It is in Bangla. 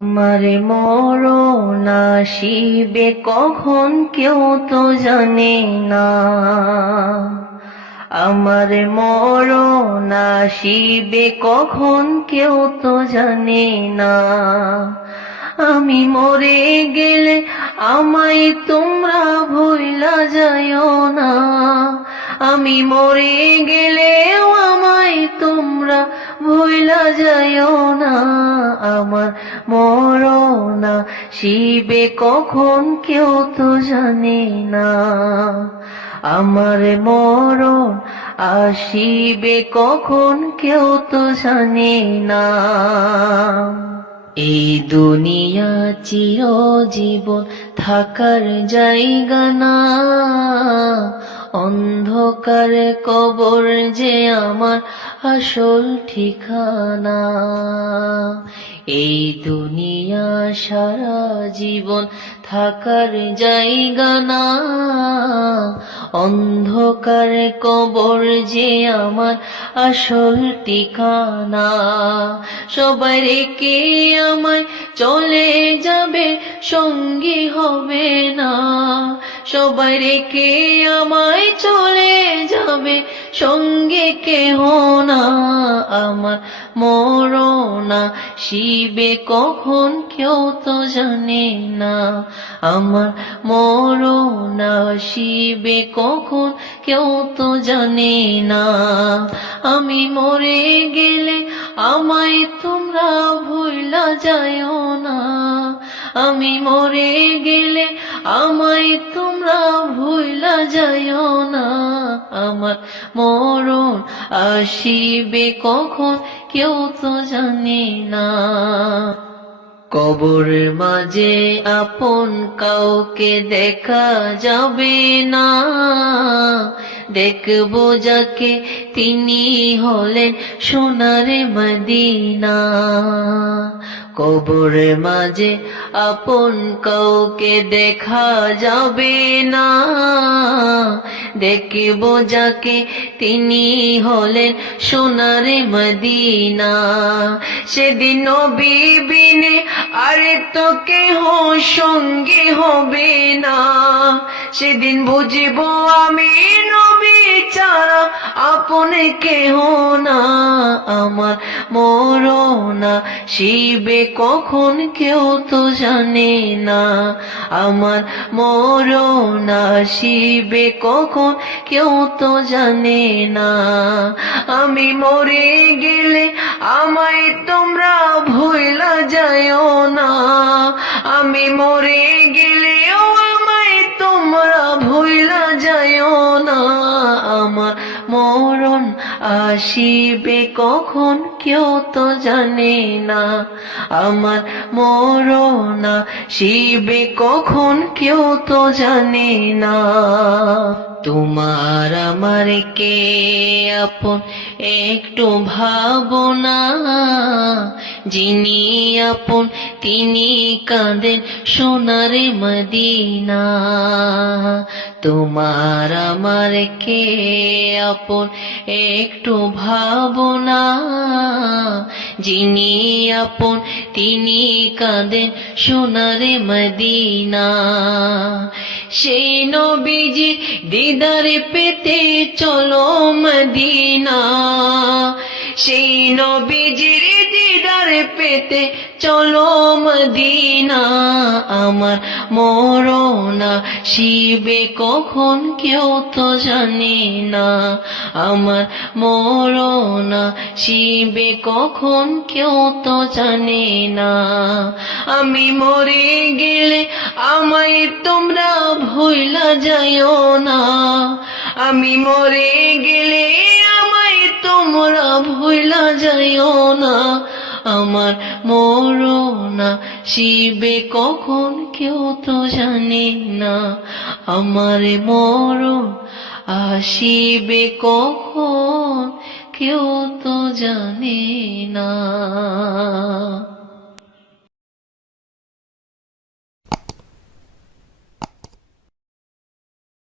আমারে মরণ আসিবে কখন কেউ তো জানে না। আমারে মরণ আসিবে কখন কেউ তো জানে না। আমি মরে গেলে আমায় তোমরা ভুইলা যাইও না। আমি মরে গেলেও আমায় তোমরা ভুইলা যাইও না। আমার মরণ আসিবে কখন কেউ তো জানে না। আমার মরণ আসিবে কখন কেউ তো জানে না। এই দুনিয়া চিরজীবন থাকার জায়গা না। অন্ধকার কবর যে আমার আসল ঠিকানা। এই দুনিয়া সারা জীবন থাকার জায়গা না। অন্ধকার কবর যে আমার আসল ঠিকানা। সবাই রেখে আমায় চলে যাবে, সঙ্গী হবে না। সবাই রেখে আমায় চলে যাবে, সঙ্গে কেহ না। আমার মরণ আসিবে কখন কেউ তো জানে না। আমার মরণ আসিবে কখন কেউ তো জানে না। আমি মরে গেলে আমায় তোমরা ভুইলা যাইও না। আমি মরে গেলে আমায় তোমরা ভুইলা যাইও না। আমার মরণ আসিবে কখন কেউ তো জানে না। কবর মাঝে আপন কাউকে দেখা যাবে না। দেখবো যাকে তিনি হলেন সোনার মদিনা। কবর মাঝে আপন কাউকে দেখা যাবে না। দেখবো যাকে তিনি হলেন সোনার মদিনা। সেদিন নবী বিনে আর তো কেহ সঙ্গী হবে না। সেদিন বুঝবো আমি নবী ছাড়া আপন কেহ না। আমার মরণ আসিবে কখন কেউ তো জানে না। আমার মরণ আসিবে কখন কেউ তো জানে না। আমি মরে গেলে আমায় তোমরা ভুইলা যাইও না। আমি মরে গেলেও আমায় তোমরা ভুইলা যাইও না। আমার মরণ আসিবে কখন কেউ তো জানে না। আমার মরণ আসিবে কখন কেউ তো জানে না। তোমার আমার কে আপন একটু ভাবনা। যিনি আপন তিনি কাঁদেন সোনার মদিনা। তোমার আমার কে আপন একটু ভাবনা। যিনি আপন তিনি কাঁদেন সোনার মদিনা। সেই নবীজি দিদার পেতে চলো মদিনা। সেই নবীজির দিদার পেতে চলো মদিনা। আমার মরণ আসিবে কখন কেউ তো জানে না। আমার মরণ আসিবে কখন কেউ তো জানে না। আমি মরে গেলে আমায় তোমরা ভুইলা যাইও না। আমি মরে গেলে আমায় তোমরা ভুইলা যাইও না। আমার মরণ আসিবে কখন কেউ তো জানে না। আমার মরণ আসিবে কখন কেউ তো জানে না।